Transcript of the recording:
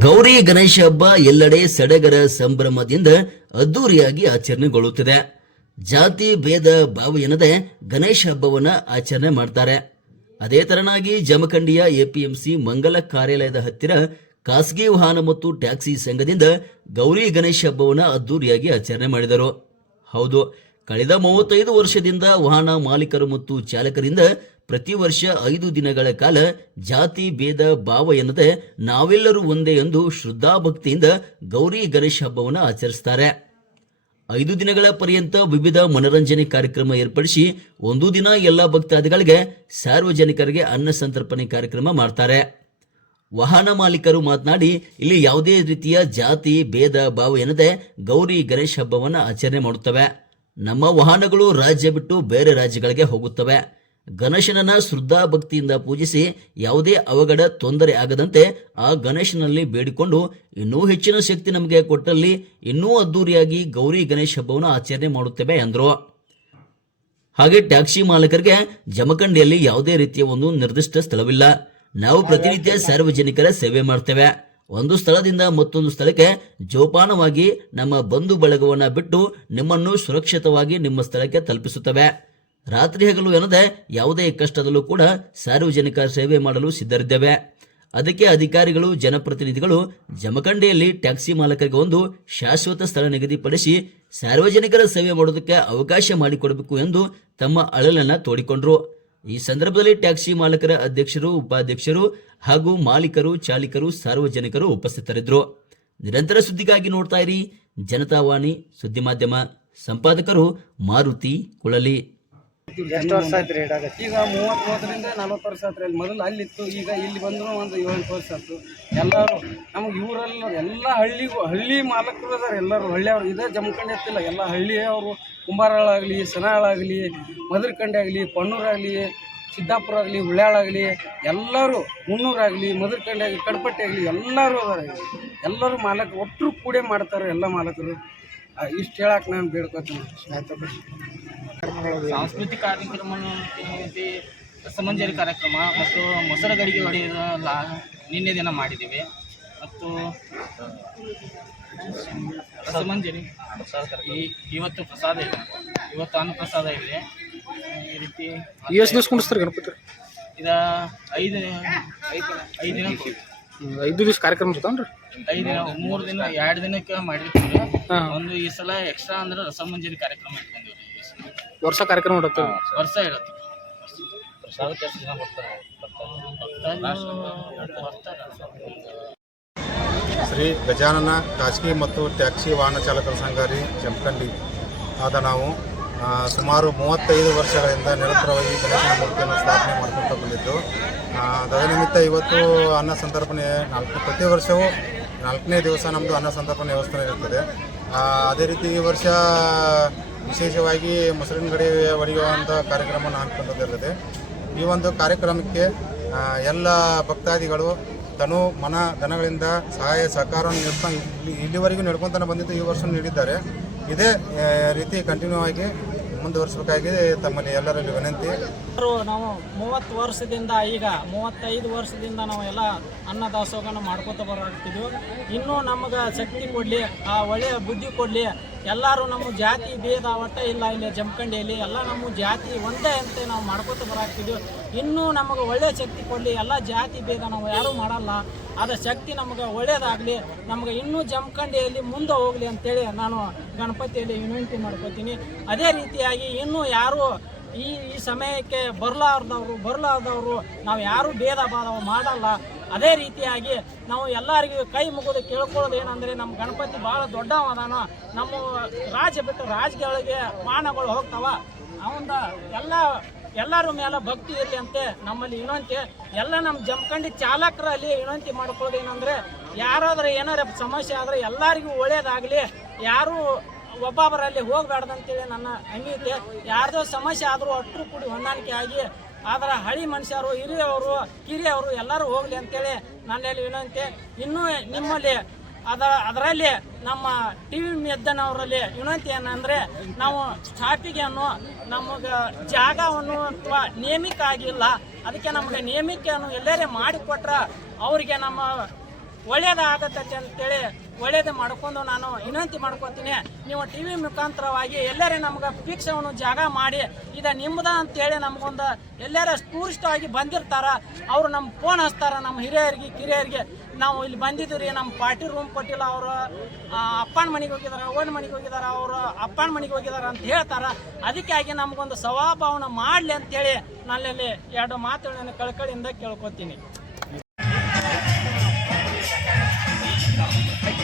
ಗೌರಿ ಗಣೇಶ ಹಬ್ಬ ಎಲ್ಲೆಡೆ ಸಡಗರ ಸಂಭ್ರಮದಿಂದ ಅದ್ದೂರಿಯಾಗಿ ಆಚರಣೆಗೊಳ್ಳುತ್ತಿದೆ. ಜಾತಿ ಭೇದ ಭಾವ ಎನ್ನದೆ ಗಣೇಶ ಹಬ್ಬವನ್ನ ಆಚರಣೆ ಮಾಡ್ತಾರೆ. ಅದೇ ತರನಾಗಿ ಜಮಖಂಡಿಯ ಎಪಿಎಂಸಿ ಮಂಗಲ ಕಾರ್ಯಾಲಯದ ಹತ್ತಿರ ಖಾಸಗಿ ವಾಹನ ಮತ್ತು ಟ್ಯಾಕ್ಸಿ ಸಂಘದಿಂದ ಗೌರಿ ಗಣೇಶ ಹಬ್ಬವನ್ನ ಅದ್ದೂರಿಯಾಗಿ ಆಚರಣೆ ಮಾಡಿದರು. ಹೌದು, ಕಳೆದ ಮೂವತ್ತೈದು ವರ್ಷದಿಂದ ವಾಹನ ಮಾಲೀಕರು ಮತ್ತು ಚಾಲಕರಿಂದ ಪ್ರತಿ ವರ್ಷ ಐದು ದಿನಗಳ ಕಾಲ ಜಾತಿ ಭೇದ ಭಾವ ಎನ್ನದೆ ನಾವೆಲ್ಲರೂ ಒಂದೇ ಎಂದು ಶ್ರದ್ಧಾಭಕ್ತಿಯಿಂದ ಗೌರಿ ಗಣೇಶ ಹಬ್ಬವನ್ನು ಆಚರಿಸ್ತಾರೆ. ಐದು ದಿನಗಳ ಪರ್ಯಂತ ವಿವಿಧ ಮನರಂಜನೆ ಕಾರ್ಯಕ್ರಮ ಏರ್ಪಡಿಸಿ ಒಂದು ದಿನ ಎಲ್ಲ ಭಕ್ತಾದಿಗಳಿಗೆ ಸಾರ್ವಜನಿಕರಿಗೆ ಅನ್ನ ಸಂತರ್ಪಣೆ ಕಾರ್ಯಕ್ರಮ ಮಾಡ್ತಾರೆ. ವಾಹನ ಮಾಲೀಕರು ಮಾತನಾಡಿ, ಇಲ್ಲಿ ಯಾವುದೇ ರೀತಿಯ ಜಾತಿ ಭೇದ ಭಾವ ಎನ್ನದೆ ಗೌರಿ ಗಣೇಶ ಹಬ್ಬವನ್ನು ಆಚರಣೆ ಮಾಡುತ್ತವೆ. ನಮ್ಮ ವಾಹನಗಳು ರಾಜ್ಯ ಬಿಟ್ಟು ಬೇರೆ ರಾಜ್ಯಗಳಿಗೆ ಹೋಗುತ್ತವೆ. ಗಣೇಶನನ್ನ ಶ್ರದ್ಧಾ ಭಕ್ತಿಯಿಂದ ಪೂಜಿಸಿ ಯಾವುದೇ ಅವಘಡ ತೊಂದರೆ ಆಗದಂತೆ ಆ ಗಣೇಶನಲ್ಲಿ ಬೇಡಿಕೊಂಡು ಇನ್ನೂ ಹೆಚ್ಚಿನ ಶಕ್ತಿ ನಮಗೆ ಕೊಟ್ಟಲ್ಲಿ ಇನ್ನೂ ಅದ್ದೂರಿಯಾಗಿ ಗೌರಿ ಗಣೇಶ ಹಬ್ಬವನ್ನು ಆಚರಣೆ ಮಾಡುತ್ತೇವೆ ಎಂದರು ಹಾಗೆ ಟ್ಯಾಕ್ಸಿ ಮಾಲಕರಿಗೆ ಜಮಖಂಡಿಯಲ್ಲಿ ಯಾವುದೇ ರೀತಿಯ ಒಂದು ನಿರ್ದಿಷ್ಟ ಸ್ಥಳವಿಲ್ಲ. ನಾವು ಪ್ರತಿನಿತ್ಯ ಸಾರ್ವಜನಿಕರ ಸೇವೆ ಮಾಡ್ತೇವೆ. ಒಂದು ಸ್ಥಳದಿಂದ ಮತ್ತೊಂದು ಸ್ಥಳಕ್ಕೆ ಜೋಪಾನವಾಗಿ ನಮ್ಮ ಬಂಧು ಬಳಗವನ್ನು ಬಿಟ್ಟು ನಿಮ್ಮನ್ನು ಸುರಕ್ಷಿತವಾಗಿ ನಿಮ್ಮ ಸ್ಥಳಕ್ಕೆ ತಲುಪಿಸುತ್ತವೆ. ರಾತ್ರಿ ಹಗಲು ಎನ್ನದೆ ಯಾವುದೇ ಕಷ್ಟದಲ್ಲೂ ಕೂಡ ಸಾರ್ವಜನಿಕ ಸೇವೆ ಮಾಡಲು ಸಿದ್ಧರಿದ್ದೇವೆ. ಅದಕ್ಕೆ ಅಧಿಕಾರಿಗಳು, ಜನಪ್ರತಿನಿಧಿಗಳು ಜಮಖಂಡಿಯಲ್ಲಿ ಟ್ಯಾಕ್ಸಿ ಮಾಲಕರಿಗೆ ಒಂದು ಶಾಶ್ವತ ಸ್ಥಳ ನಿಗದಿಪಡಿಸಿ ಸಾರ್ವಜನಿಕರ ಸೇವೆ ಮಾಡೋದಕ್ಕೆ ಅವಕಾಶ ಮಾಡಿಕೊಡಬೇಕು ಎಂದು ತಮ್ಮ ಅಳಲನ್ನು ತೋಡಿಕೊಂಡರು. ಈ ಸಂದರ್ಭದಲ್ಲಿ ಟ್ಯಾಕ್ಸಿ ಮಾಲಕರ ಅಧ್ಯಕ್ಷರು, ಉಪಾಧ್ಯಕ್ಷರು ಹಾಗೂ ಮಾಲೀಕರು, ಚಾಲಕರು, ಸಾರ್ವಜನಿಕರು ಉಪಸ್ಥಿತರಿದ್ದರು. ನಿರಂತರ ಸುದ್ದಿಗಾಗಿ ನೋಡ್ತಾ ಇರಿ ಜನತಾವಾಣಿ ಸುದ್ದಿ ಮಾಧ್ಯಮ. ಸಂಪಾದಕರು ಮಾರುತಿ ಕುಳಲಿ. ಎಷ್ಟು ವರ್ಷ ಆಯ್ತು ರೀ ಇಡಾಗ ಈಗ ಮೂವತ್ತು ಮೂವತ್ತರಿಂದ ನಲ್ವತ್ತು ವರ್ಷ ಆತ್ರಿ ಅಲ್ಲಿ ಮೊದಲು ಅಲ್ಲಿತ್ತು ಈಗ ಇಲ್ಲಿ ಬಂದ್ರು ಒಂದು ಏಳೆಂಟು ವರ್ಷ ಆಯ್ತು. ಎಲ್ಲರೂ ನಮ್ಗೆ ಇವರೆಲ್ಲ ಎಲ್ಲ ಹಳ್ಳಿಗೂ ಹಳ್ಳಿ ಮಾಲಕರು ಅದಾರೆ ಎಲ್ಲರೂ. ಹಳ್ಳಿಯವರು ಇದೇ ಜಮಖಂಡಿ ಎತ್ತಿಲ್ಲ ಎಲ್ಲ ಹಳ್ಳಿಯವರು ಕುಂಬಾರಗಳಾಗಲಿ ಸನಾಳಾಗಲಿ ಮದರ್ಕಂಡೆ ಆಗಲಿ ಪಣ್ಣೂರಾಗಲಿ ಸಿದ್ದಾಪುರ ಆಗಲಿ ಹುಳ್ಯಾಳಾಗಲಿ ಎಲ್ಲರೂ ಮುನ್ನೂರಾಗಲಿ ಮದರ್ಕಂಡೆ ಆಗಲಿ ಕಡಪಟ್ಟಿ ಆಗಲಿ ಎಲ್ಲರೂ ಅದಾರೆ. ಎಲ್ಲರೂ ಮಾಲಕರು ಒಟ್ಟರು ಕೂಡೇ ಮಾಡ್ತಾರೆ ಎಲ್ಲ ಮಾಲಕರು. ಇಷ್ಟು ಹೇಳಕ್ಕೆ ನಾನು ಬೇಡ್ಕೊತೀನಿ. ಸಾಂಸ್ಕೃತಿಕ ಕಾರ್ಯಕ್ರಮ ಏನೈತಿ ರಸಮಂಜರಿ ಕಾರ್ಯಕ್ರಮ ಮತ್ತು ಮೊಸರು ಗಡಿಗೆ ಹೊಡೆಯುವ ಲಾ ನಿನ್ನೆ ದಿನ ಮಾಡಿದ್ದೀವಿ. ಮತ್ತು ರಸಮಂಜರಿ ಈ ಇವತ್ತು ಪ್ರಸಾದ ಇದೆ. ಇವತ್ತು ಅನ್ನ ಪ್ರಸಾದ ಇದೆ. ಈ ರೀತಿ ಎಷ್ಟು ದಿವಸ ಕುಣಿಸ್ತಾರೆ ಗಣಪತಿ? ಇದ ಐದು ಐದು ದಿನ ಐದು ದಿನ ಐದು ದಿವಸ ಕಾರ್ಯಕ್ರಮ ಇರ್ತಾವನ್ರಿ ಐದು ದಿನ ಮೂರು ದಿನ ಎರಡು ದಿನಕ್ಕೆ ಮಾಡಿರ್ತೀವಿ. ಒಂದು ಈ ಸಲ ಎಕ್ಸ್ಟ್ರಾ ಅಂದ್ರೆ ರಸಮಂಜರಿ ಕಾರ್ಯಕ್ರಮ ಇಟ್ಕೊಂಡಿವಿ. ವರ್ಷ ಕಾರ್ಯಕ್ರಮ ಇರುತ್ತೆ. ವರ್ಷ ಇರುತ್ತೆ ಪ್ರಸಾದಕ್ಕೆ ಎಷ್ಟು ಜನ ಬರ್ತಾರೆ ಶ್ರೀ ಗಜಾನನ ಖಾಸಗಿ ಮತ್ತು ಟ್ಯಾಕ್ಸಿ ವಾಹನ ಚಾಲಕರ ಸಂಘ ರೀ ಜಮಖಂಡಿ. ಆದ ನಾವು ಸುಮಾರು ಮೂವತ್ತೈದು ವರ್ಷಗಳಿಂದ ನಿರಂತರವಾಗಿ ಗಣೇಶನ ಮೂರ್ತಿಯನ್ನು ಸ್ಥಾಪನೆ ಮಾಡ್ಕೊಳ್ತಾ ಬಂದಿದ್ದು. ಆ, ತದನಿಮಿತ್ತ ಇವತ್ತು ಅನ್ನ ಸಂತರ್ಪಣೆ ನಾಲ್ಕು ಪ್ರತಿ ವರ್ಷವೂ ನಾಲ್ಕನೇ ದಿವಸ ನಮ್ಮದು ಅನ್ನ ಸಂತರ್ಪಣೆ ವ್ಯವಸ್ಥೆ ಇರುತ್ತದೆ. ಅದೇ ರೀತಿ ಈ ವರ್ಷ ವಿಶೇಷವಾಗಿ ಮೊಸರಿನ ಗಡಿ ಒಡೆಯುವಂಥ ಕಾರ್ಯಕ್ರಮವನ್ನು ಹಮ್ಮಿಕೊಂಡಿರುತ್ತದೆ. ಈ ಒಂದು ಕಾರ್ಯಕ್ರಮಕ್ಕೆ ಎಲ್ಲ ಭಕ್ತಾದಿಗಳು ತನು ಮನ ಧನಗಳಿಂದ ಸಹಾಯ ಸಹಕಾರವನ್ನು ನೀಡ್ತಾ ಇಲ್ಲಿ ಇಲ್ಲಿವರೆಗೂ ನಡ್ಕೊತಾನೆ ಬಂದಿದ್ದು ಈ ವರ್ಷ ನೀಡಿದ್ದಾರೆ. ಇದೇ ರೀತಿ ಕಂಟಿನ್ಯೂ ಆಗಿ ಮುಂದುವರಿಸಬೇಕಾಗಿ ತಮ್ಮಲ್ಲಿ ಎಲ್ಲರಲ್ಲಿ ವಿನಂತಿ. ನಾವು ಮೂವತ್ತು ವರ್ಷದಿಂದ ಈಗ ಮೂವತ್ತೈದು ವರ್ಷದಿಂದ ನಾವು ಎಲ್ಲ ದಾಸೋಹವನ್ನು ಮಾಡ್ಕೋತ ಬರಾಗ್ತಿದ್ವಿ ಇನ್ನೂ ನಮಗೆ ಶಕ್ತಿ ಕೊಡಲಿ, ಆ ಒಳ್ಳೆಯ ಬುದ್ಧಿ ಕೊಡಲಿ. ಎಲ್ಲರೂ ನಮ್ಮ ಜಾತಿ ಭೇದ ಒಟ್ಟ ಇಲ್ಲ ಇಲ್ಲಿ ಜಮಖಂಡಿಯಲ್ಲಿ. ಎಲ್ಲ ನಮ್ಮ ಜಾತಿ ಒಂದೇ ಅಂತ ನಾವು ಮಾಡ್ಕೋತ ಬರಾಕ್ತಿದ್ವಿ. ಇನ್ನೂ ನಮಗೆ ಒಳ್ಳೆಯ ಶಕ್ತಿ ಕೊಡಲಿ. ಎಲ್ಲ ಜಾತಿ ಭೇದ ನಾವು ಯಾರೂ ಮಾಡಲ್ಲ. ಅದ ಶಕ್ತಿ ನಮಗೆ ಒಳ್ಳೇದಾಗಲಿ. ನಮಗೆ ಇನ್ನೂ ಜಮಖಂಡಿಯಲ್ಲಿ ಮುಂದೆ ಹೋಗಲಿ ಅಂತೇಳಿ ನಾನು ಗಣಪತಿಯಲ್ಲಿ ವಿನಂತಿ ಮಾಡ್ಕೋತೀನಿ. ಅದೇ ರೀತಿಯಾಗಿ ಇನ್ನೂ ಯಾರು ಈ ಈ ಸಮಯಕ್ಕೆ ಬರಲಾರ್ದವರು ಬರಲಾರ್ದವರು, ನಾವು ಯಾರೂ ಭೇದ ಭಾವ ಮಾಡಲ್ಲ. ಅದೇ ರೀತಿಯಾಗಿ ನಾವು ಎಲ್ಲರಿಗೂ ಕೈ ಮುಗಿದು ಕೇಳ್ಕೊಳ್ಳೋದು ಏನಂದರೆ ನಮ್ಮ ಗಣಪತಿ ಭಾಳ ದೊಡ್ಡವದಾನ ನಮ್ಮ ರಾಜ್ಯ ಬಿಟ್ಟು ರಾಜ್ಯಗಳಿಗೆ ಮಾನಗಳು ಹೋಗ್ತಾವ. ಅವಂದ ಎಲ್ಲ, ಎಲ್ಲರ ಮೇಲೆ ಭಕ್ತಿ ಇರಲಿ ಅಂತೆ ನಮ್ಮಲ್ಲಿ ವಿನಂತಿ ಎಲ್ಲ ನಮ್ಮ ಜಮಖಂಡಿ ಚಾಲಕರಲ್ಲಿ ವಿನಂತಿ ಮಾಡ್ಕೊಳ್ಳೋದು ಏನಂದರೆ ಯಾರಾದ್ರೂ ಏನಾರ ಸಮಸ್ಯೆ ಆದರೆ ಎಲ್ಲರಿಗೂ ಒಳ್ಳೇದಾಗಲಿ. ಯಾರೂ ಒಬ್ಬೊಬ್ಬರಲ್ಲಿ ಹೋಗ್ಬಾರ್ದಂತೇಳಿ ನನ್ನ ಅನಿಸಿಕೆ ಯಾರ್ದೋ ಸಮಸ್ಯೆ ಆದರೂ ಅಟ್ಟರು ಕೂಡಿ ಹೊಂದಾಣಿಕೆ ಆಗಿ, ಆದ್ರೆ ಹಳಿ ಮನುಷ್ಯರು, ಹಿರಿಯವರು, ಕಿರಿಯವರು ಎಲ್ಲರೂ ಹೋಗಲಿ ಅಂತೇಳಿ ನನ್ನಲ್ಲಿ ವಿನಂತಿ. ಇನ್ನೂ ನಿಮ್ಮಲ್ಲಿ ಅದ, ಅದರಲ್ಲಿ ನಮ್ಮ ಟಿ ವಿ ಮೆದ್ದನವರಲ್ಲಿ ವಿನಂತಿ ಏನಂದರೆ, ನಾವು ಸ್ಥಾಪಿಗೆಯನ್ನು ನಮಗೆ ಜಾಗವನ್ನು ಅಥವಾ ನೇಮಿಕ ಆಗಿಲ್ಲ. ಅದಕ್ಕೆ ನಮಗೆ ನೇಮಿಕೆಯನ್ನು ಎಲ್ಲರೇ ಮಾಡಿಕೊಟ್ರೆ ಅವರಿಗೆ ನಮ್ಮ ಒಳ್ಳೇದಾಗತ್ತೈತೆ ಅಂತೇಳಿ ಒಳ್ಳೇದು ಮಾಡ್ಕೊಂಡು ನಾನು ವಿನಂತಿ ಮಾಡ್ಕೊತೀನಿ. ನೀವು ಟಿ ವಿ ಮುಖಾಂತರವಾಗಿ ಎಲ್ಲರೇ ನಮ್ಗೆ ಫಿಕ್ಸವನ್ನು ಜಾಗ ಮಾಡಿ ಇದ ನಿಮ್ಮದ ಅಂತೇಳಿ ನಮ್ಗೊಂದು ಎಲ್ಲರ ಟೂರಿಸ್ಟ್ ಆಗಿ ಬಂದಿರ್ತಾರ. ಅವ್ರು ನಮ್ಮ ಫೋನ್ ಹಚ್ತಾರ ನಮ್ಮ ಹಿರಿಯರಿಗೆ, ಕಿರಿಯರಿಗೆ. ನಾವು ಇಲ್ಲಿ ಬಂದಿದ್ದೀವಿ ನಮ್ಮ ಪಾರ್ಟಿ ರೂಮ್ ಕೊಟ್ಟಿಲ್ಲ ಅವರು. ಅಪ್ಪನ ಮನೆಗೆ ಹೋಗಿದ್ದಾರೆ ಅವನ ಮನೆಗೆ ಹೋಗಿದ್ದಾರೆ ಅವರು ಅಪ್ಪನ ಮನೆಗೆ ಹೋಗಿದಾರ ಅಂತ ಹೇಳ್ತಾರೆ. ಅದಕ್ಕಾಗಿ ನಮಗೊಂದು ಸವಾಭಾವನ ಮಾಡಲಿ ಅಂತೇಳಿ ನನ್ನಲ್ಲಿ ಎರಡು ಮಾತುಗಳನ್ನು ಕಳ್ಕಳಿಯಿಂದ ಕೇಳ್ಕೊತೀನಿ. Hey,